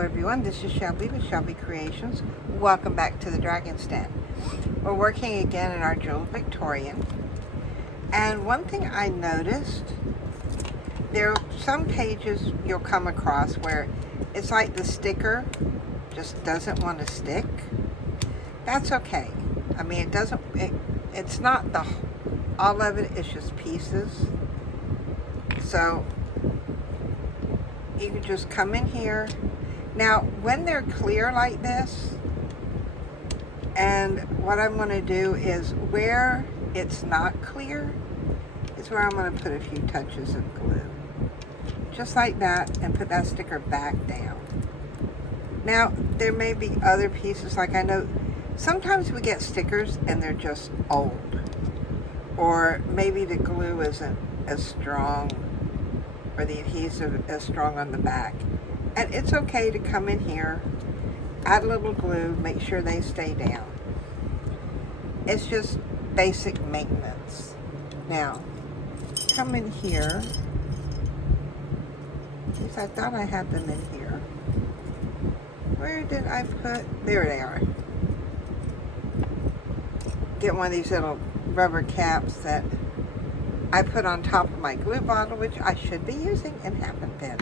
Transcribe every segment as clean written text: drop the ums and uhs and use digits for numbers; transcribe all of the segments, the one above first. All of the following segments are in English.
everyone, this is Shelby with Shelby Creations. Welcome back to the Dragon's Den. We're working again in our Jewel Victorian. And one thing I noticed, there are some pages you'll come across where it's like the sticker just doesn't want to stick. That's okay. I mean, it's not all of it, it's just pieces. So you can just come in here. Now, when they're clear like this, and what I'm going to do is where it's not clear is where I'm going to put a few touches of glue. Just like that, and put that sticker back down. Now, there may be other pieces, like I know sometimes we get stickers and they're just old. Or maybe the glue isn't as strong, or the adhesive is strong on the back. And it's okay to come in here, add a little glue, make sure they stay down. It's just basic maintenance. Now, come in here. Because I thought I had them in here. Where did I put? There they are. Get one of these little rubber caps that I put on top of my glue bottle, which I should be using and haven't been.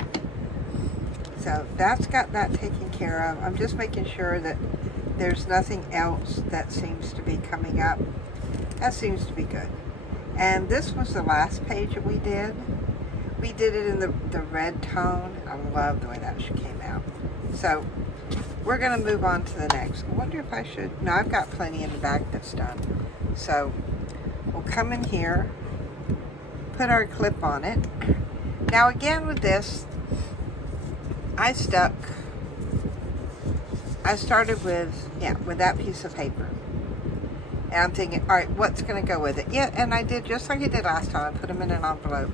So that's got that taken care of. I'm just making sure that there's nothing else that seems to be coming up. That seems to be good. And this was the last page that we did. We did it in the red tone. I love the way that came out. So we're going to move on to the next. I wonder if I should. No, I've got plenty in the back that's done. So we'll come in here, put our clip on it. Now again with this, I started with that piece of paper. And I'm thinking, all right, what's going to go with it? Yeah, and I did just like I did last time. I put them in an envelope.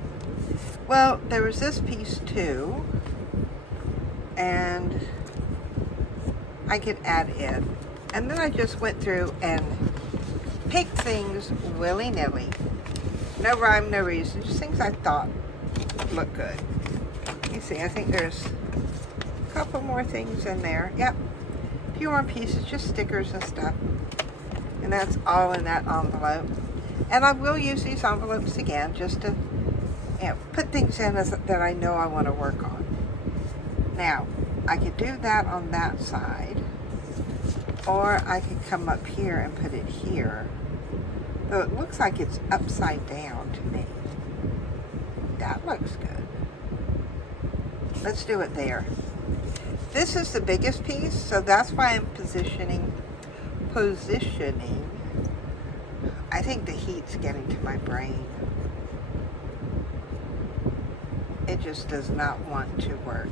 Well, there was this piece too, and I could add it. And then I just went through and picked things willy-nilly. No rhyme, no reason, just things I thought looked good. You see, I think there's a couple more things in there. Yep, a few more pieces, just stickers and stuff. And that's all in that envelope. And I will use these envelopes again just to put things in that I know I want to work on. Now, I could do that on that side, or I could come up here and put it here. Though it looks like it's upside down to me. That looks good. Let's do it there. This is the biggest piece, so that's why I'm positioning. I think the heat's getting to my brain. It just does not want to work.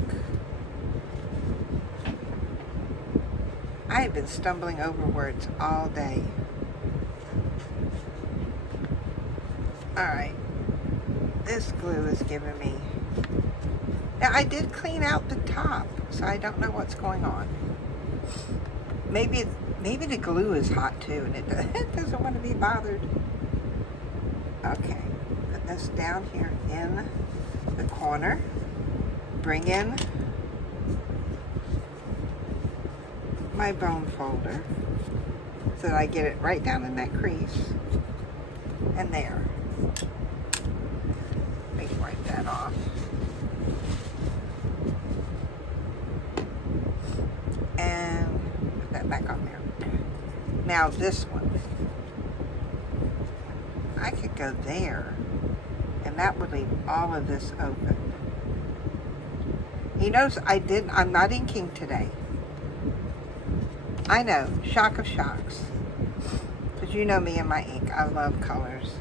I have been stumbling over words all day. Alright, this glue is giving me... Now, I did clean out the top, so I don't know what's going on. Maybe the glue is hot too, and it doesn't want to be bothered. Okay, put this down here in the corner. Bring in my bone folder so that I get it right down in that crease. And there. Let me wipe that off. And put that back on there. Now this one, I could go there, and that would leave all of this open. You notice I'm not inking today. I know, shock of shocks. Because you know me and my ink, I love colors.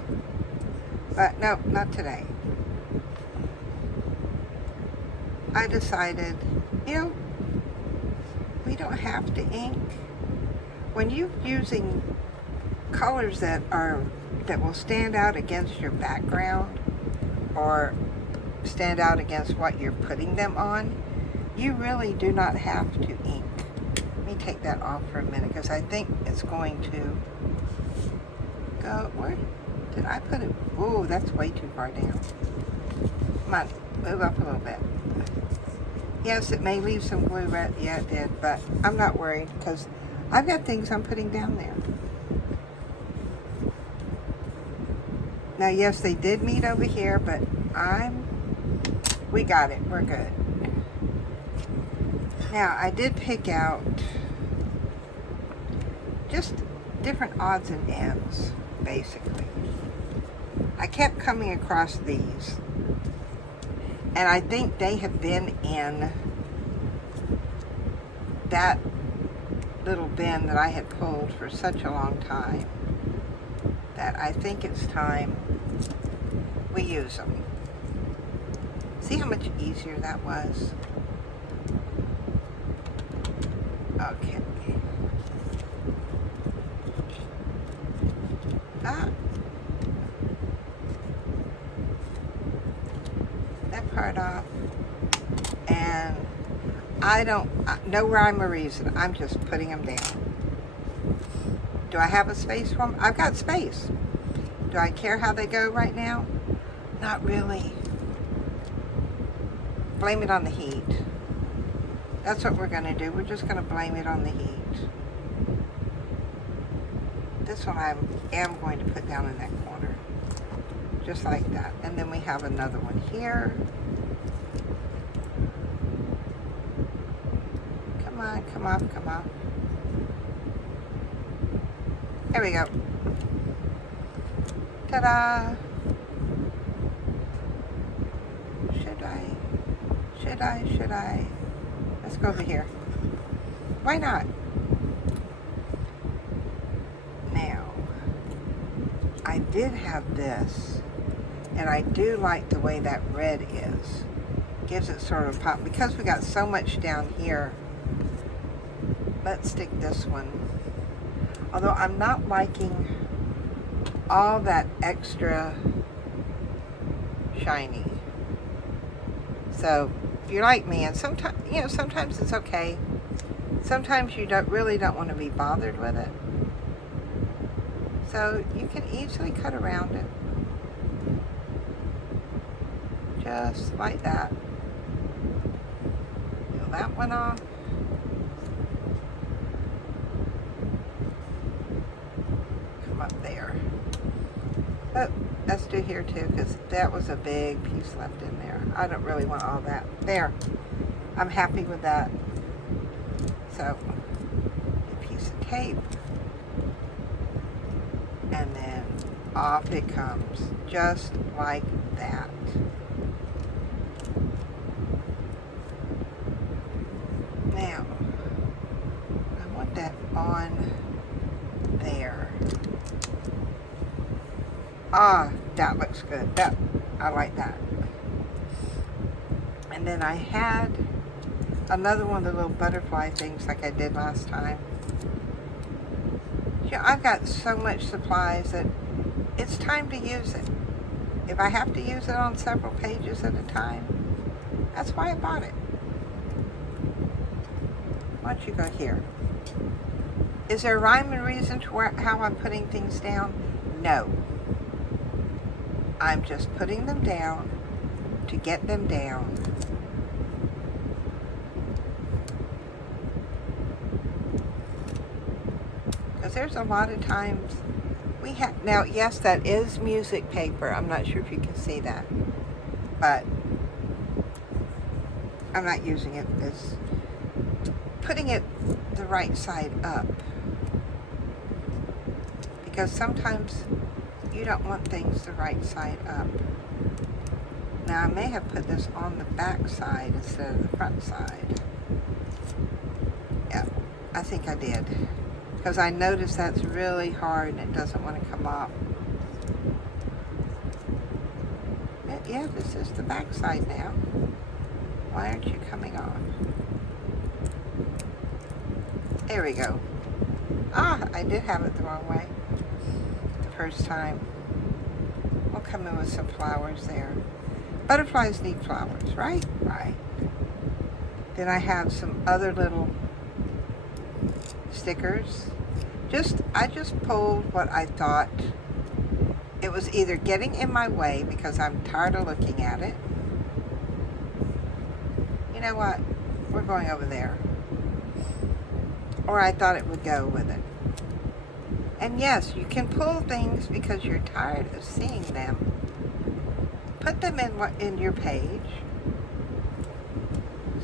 But no, not today. I decided, we don't have to ink. When you're using colors that will stand out against your background or stand out against what you're putting them on, you really do not have to ink. Let me take that off for a minute because I think it's going to go. Where did I put it? Oh, that's way too far down. Come on, move up a little bit. Yes, it may leave some glue right. Yeah, it did, but I'm not worried because I've got things I'm putting down there. Now, yes, they did meet over here, but we got it. We're good. Now, I did pick out just different odds and ends, basically. I kept coming across these, and I think they have been in that little bin that I had pulled for such a long time that I think it's time we use them. See how much easier that was? Okay. That part off. And no rhyme or reason. I'm just putting them down. Do I have a space for them? I've got space. Do I care how they go right now? Not really. Blame it on the heat. That's what we're going to do. We're just going to blame it on the heat. This one I am going to put down in that corner. Just like that. And then we have another one here. Come on, come on, come on. There we go. Ta-da! Should I? Let's go over here. Why not? Now, I did have this, and I do like the way that red is. Gives it sort of a pop. Because we got so much down here, let's stick this one. Although I'm not liking all that extra shiny. So, if you're like me, and sometimes it's okay. Sometimes you really don't want to be bothered with it. So, you can easily cut around it. Just like that. Peel that one off. Come up there. Oh, let's do here too, because that was a big piece left in there. I don't really want all that. There. I'm happy with that. So, a piece of tape. And then off it comes. Just like that. Now, I want that on there. Ah, that looks good. I like that. And then I had another one of the little butterfly things like I did last time. Yeah, I've got so much supplies that it's time to use it. If I have to use it on several pages at a time, that's why I bought it. Why don't you go here? Is there a rhyme and reason to how I'm putting things down? No. I'm just putting them down to get them down. Because there's a lot of times we have, now yes, that is music paper. I'm not sure if you can see that, but I'm not using it as, putting it the right side up. Because sometimes you don't want things the right side up. Now I may have put this on the back side instead of the front side. Yeah, I think I did. Because I noticed that's really hard and it doesn't want to come off. Yeah, this is the back side now. Why aren't you coming off? There we go. Ah, I did have it the wrong way. First time. We'll come in with some flowers there. Butterflies need flowers, right? Right. Then I have some other little stickers. I just pulled what I thought it was either getting in my way because I'm tired of looking at it. You know what? we're going over there. Or I thought it would go with it. And yes, you can pull things because you're tired of seeing them. Put them in your page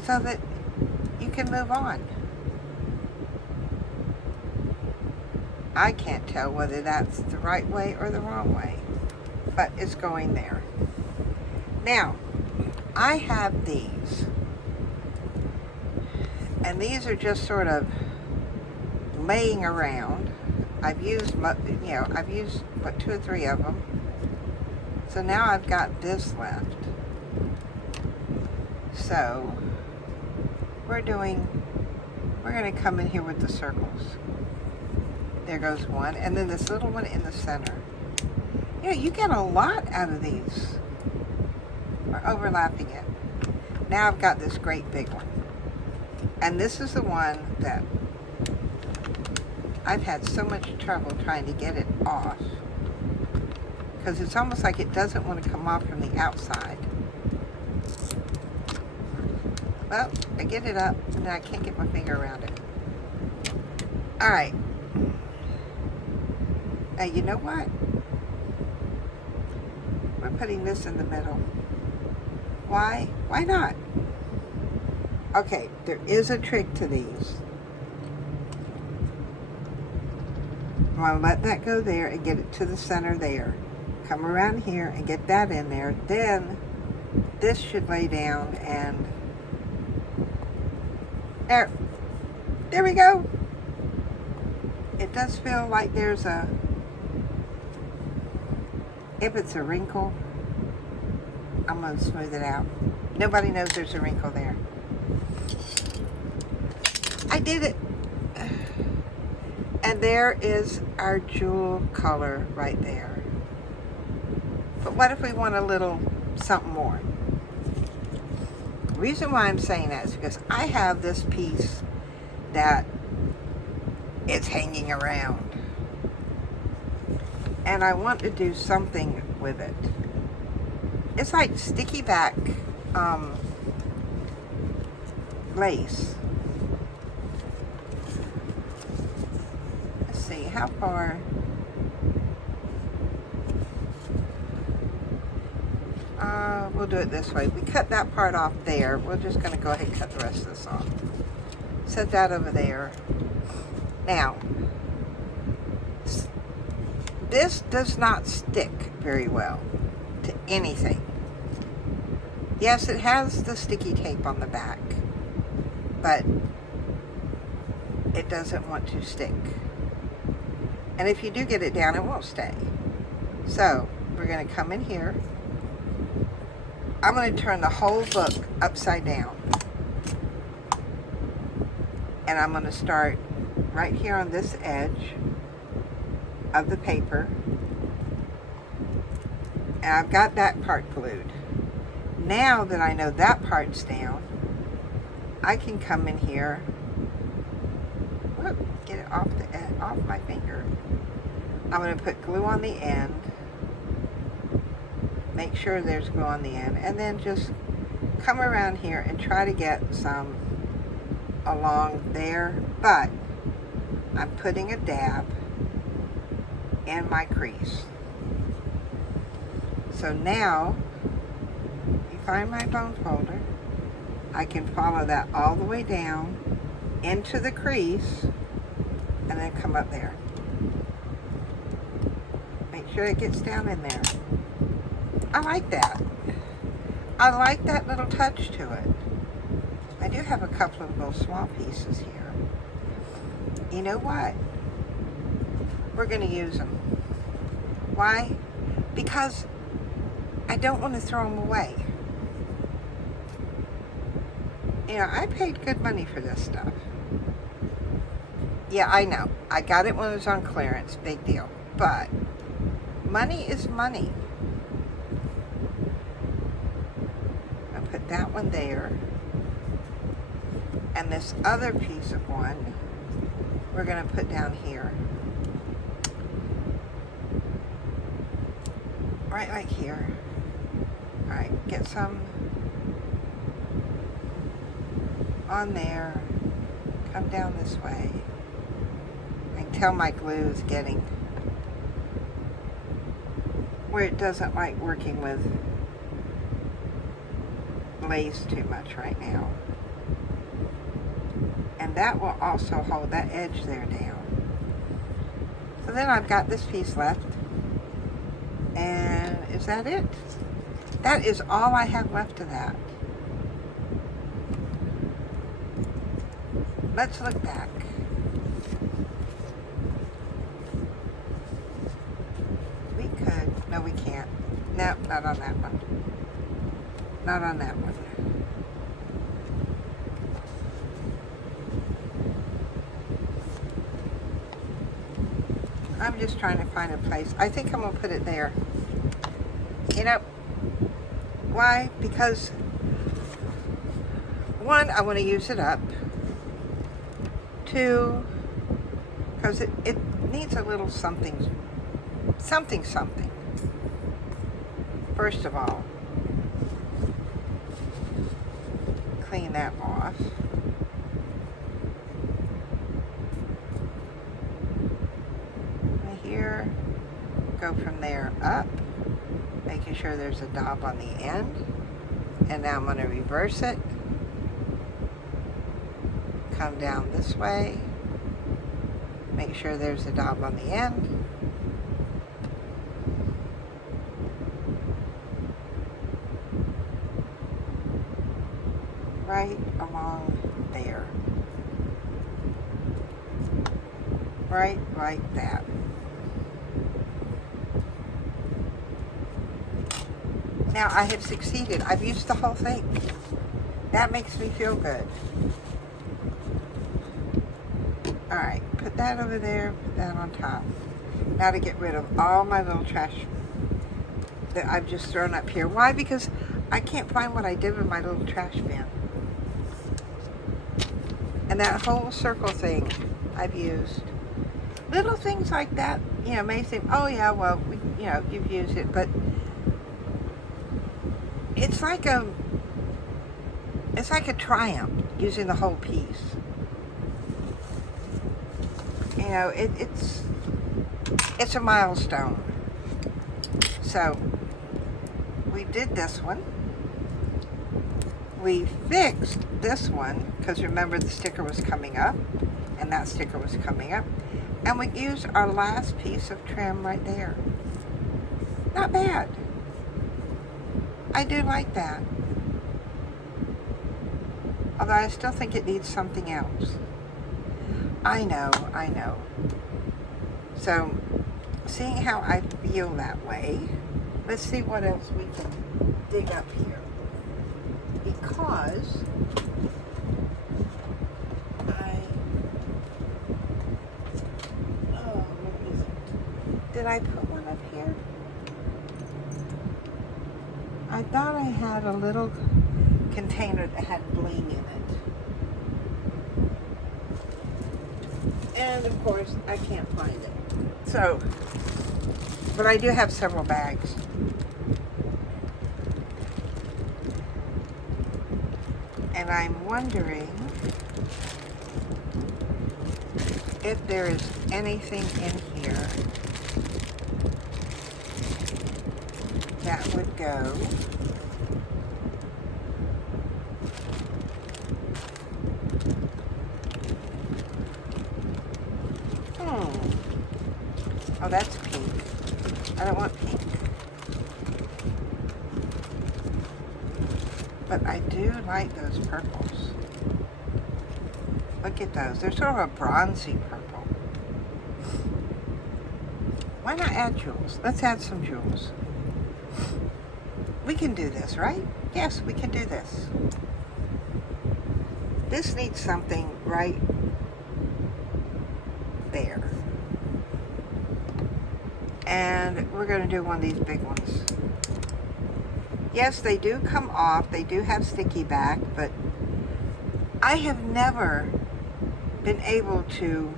so that you can move on. I can't tell whether that's the right way or the wrong way, but it's going there. Now, I have these, and these are just sort of laying around. I've used, what, 2 or 3 of them. So now I've got this left. So we're going to come in here with the circles. There goes one, and then this little one in the center. You know, you get a lot out of these. We're overlapping it. Now I've got this great big one. And this is the one that I've had so much trouble trying to get it off. Because it's almost like it doesn't want to come off from the outside. Well, I get it up, and then I can't get my finger around it. Alright. Now, you know what? We're putting this in the middle. Why? Why not? Okay, there is a trick to these. I'm going to let that go there and get it to the center there. Come around here and get that in there. Then this should lay down and there we go. It does feel like there's if it's a wrinkle, I'm going to smooth it out. Nobody knows there's a wrinkle there. I did it. And there is our jewel color right there. But what if we want a little something more? The reason why I'm saying that is because I have this piece that is hanging around. And I want to do something with it. It's like sticky back lace. Let's see, how far? We'll do it this way. We cut that part off there. We're just going to go ahead and cut the rest of this off. Set that over there. Now, this does not stick very well to anything. Yes, it has the sticky tape on the back, but it doesn't want to stick. And if you do get it down, it won't stay. So, we're going to come in here. I'm going to turn the whole book upside down. And I'm going to start right here on this edge of the paper. And I've got that part glued. Now that I know that part's down, I can come in here. Whoop, get it off my finger. I'm going to put glue on the end. Make sure there's glue on the end, and then just come around here and try to get some along there, but I'm putting a dab in my crease. So now, you find my bone folder, I can follow that all the way down into the crease and then come up there. Make sure it gets down in there. I like that. I like that little touch to it. I do have a couple of little small pieces here. You know what? We're going to use them. Why? Because I don't want to throw them away. You know, I paid good money for this stuff. Yeah, I know. I got it when it was on clearance. Big deal. But money is money. Put that one there, and this other piece of one we're going to put down here, right like here. All right, get some on there, come down this way. I can tell my glue is getting where it doesn't like working with glaze too much right now. And that will also hold that edge there down. So then I've got this piece left. And is that it? That is all I have left of that. Let's look back. We could. No, we can't. No, not on that one. Not on that one. I'm just trying to find a place. I think I'm going to put it there. You know, why? Because, one, I want to use it up. Two, because it needs a little something. First of all, clean that off. Here, go from there up, making sure there's a dab on the end. And now I'm going to reverse it. Come down this way. Make sure there's a dab on the end. Right along there. Right like that. Now I have succeeded. I've used the whole thing. That makes me feel good. Alright, put that over there, put that on top. Now to get rid of all my little trash that I've just thrown up here. Why? Because I can't find what I did with my little trash bin. And that whole circle thing I've used. Little things like that, you know, may seem, oh yeah, well, you know, you've used it, but it's like a triumph using the whole piece. You know, it's a milestone. So we did this one. We fixed this one because remember the sticker was coming up, and that sticker was coming up, and we used our last piece of trim right there. Not bad. I do like that. Although I still think it needs something else. I know. So, seeing how I feel that way, let's see what else we can dig up here. Because what is it? Did I put one up here? I thought I had a little container that had bling in it. And of course, I can't find it. So, but I do have several bags. And I'm wondering if there is anything in here that would go oh, that's pink. I don't want pink. But I do like those purples. Look at those. They're sort of a bronzy purple. Why not add jewels? Let's add some jewels. We can do this, right? Yes, we can do this. This needs something right there. And we're going to do one of these big ones. Yes, they do come off. They do have sticky back, but I have never been able to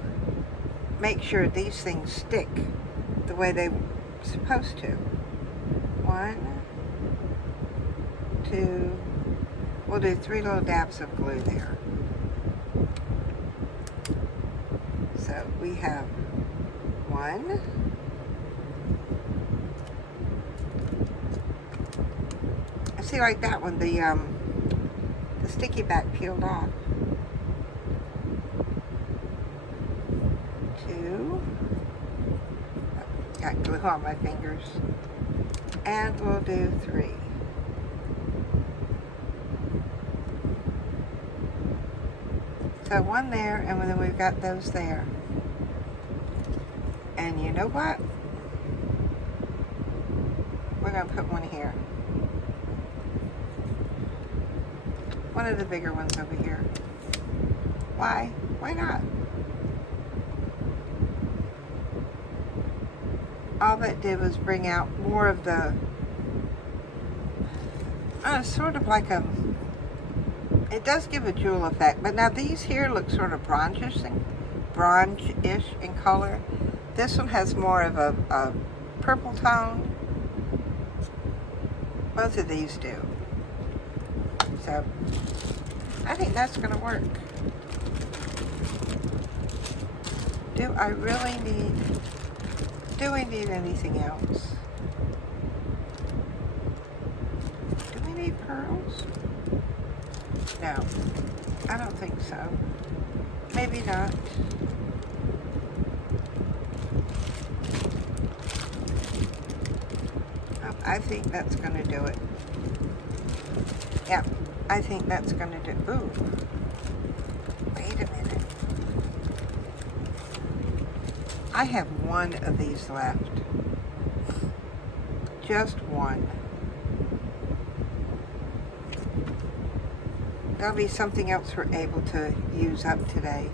make sure these things stick the way they're supposed to. 1, 2, we'll do 3 little dabs of glue there. we have 1, I see like that one, the sticky back peeled off. 2, got glue on my fingers, and we'll do 3. So 1 there, and then we've got those there. And you know what? We're going to put 1 here. One of the bigger ones over here. Why? Why not? All that did was bring out more of the, sort of like a, it does give a jewel effect, but now these here look sort of bronze-ish in color. This one has more of a purple tone. Both of these do. So, I think that's going to work. Do we need anything else? Do we need pearls? No, I don't think so. Maybe not. Oh, I think that's going to do it. Yeah, I think that's going to do it. Ooh, wait a minute. I have 1 of these left. Just 1. There'll be something else we're able to use up today.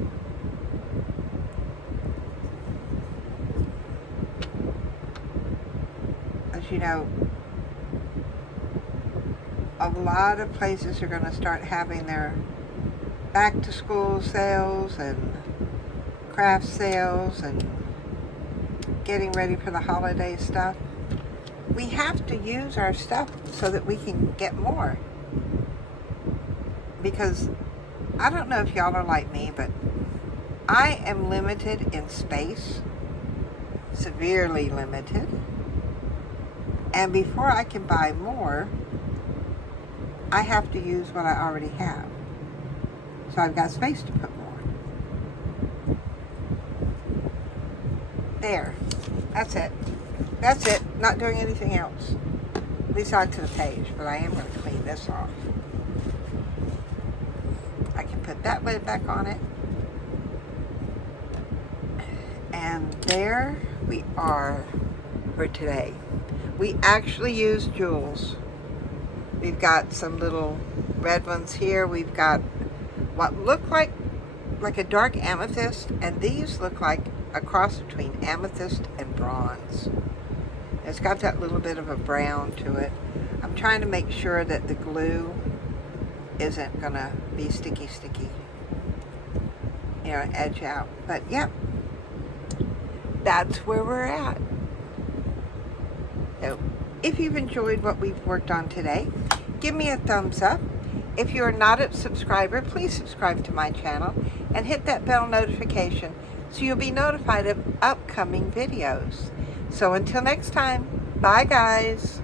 As you know, a lot of places are going to start having their back to school sales and craft sales and getting ready for the holiday stuff. We have to use our stuff so that we can get more. Because I don't know if y'all are like me, but I am limited in space, severely limited. And before I can buy more, I have to use what I already have. So I've got space to put more. There. That's it. That's it. Not doing anything else. At least on to the page, but I am going to clean this off. I can put that lid back on it. And there we are for today. We actually use jewels. We've got some little red ones here. We've got what look like a dark amethyst, and these look like a cross between amethyst and bronze. It's got that little bit of a brown to it. I'm trying to make sure that the glue isn't gonna be sticky, you know, edge out. But yeah, that's where we're at. So if you've enjoyed what we've worked on today, give me a thumbs up. If you're not a subscriber, please subscribe to my channel and hit that bell notification so you'll be notified of upcoming videos. So until next time, bye guys.